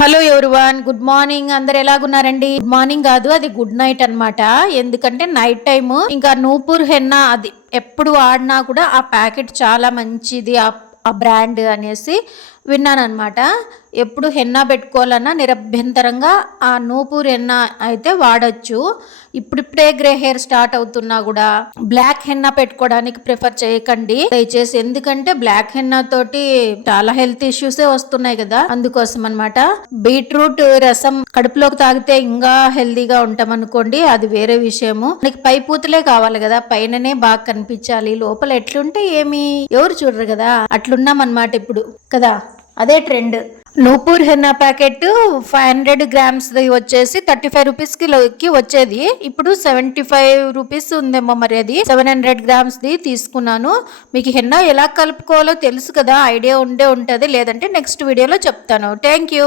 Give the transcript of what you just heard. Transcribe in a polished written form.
Hello everyone, good morning. అందరు ఎలాగున్నారండి? Good morning కాదు, అది గుడ్ నైట్ అన్నమాట. ఎందుకంటే నైట్ టైమ్ ఇంకా నూపూర్ హెన్నా అది ఎప్పుడు వాడినా కూడా ఆ ప్యాకెట్ చాలా మంచిది, ఆ బ్రాండ్ అనేసి విన్నాను అనమాట. ఎప్పుడు హెన్నా పెట్టుకోవాలన్నా నిరభ్యంతరంగా ఆ నూపూర్ హెన్నా అయితే వాడచ్చు. ఇప్పుడిప్పుడే గ్రే హెయిర్ స్టార్ట్ అవుతున్నా కూడా బ్లాక్ హెన్నా పెట్టుకోవడానికి ప్రిఫర్ చేయకండి దయచేసి. ఎందుకంటే బ్లాక్ హెన్నా తోటి చాలా హెల్త్ ఇష్యూసే వస్తున్నాయి కదా, అందుకోసం అనమాట. బీట్రూట్ రసం కడుపులోకి తాగితే ఇంకా హెల్తీగా ఉంటాం అనుకోండి, అది వేరే విషయము. మనకి పై పూతలే కావాలి కదా, పైననే బాగా కనిపించాలి, లోపల ఎట్లుంటే ఏమి ఎవరు చూడరు కదా, అట్లున్నాం అనమాట ఇప్పుడు కదా. అదే trend. Nupur henna packet 500 grams వచ్చేసి 35 రూపీస్ కి వచ్చేది. ఇప్పుడు 75 రూపీస్ ఉందేమో, మరి అది 700 గ్రామ్స్ ది తీసుకున్నాను. మీకు హెన్నా ఎలా కలుపుకోవాలో తెలుసు కదా, ఐడియా ఉండే ఉంటది. లేదంటే నెక్స్ట్ వీడియోలో చెప్తాను. Thank you.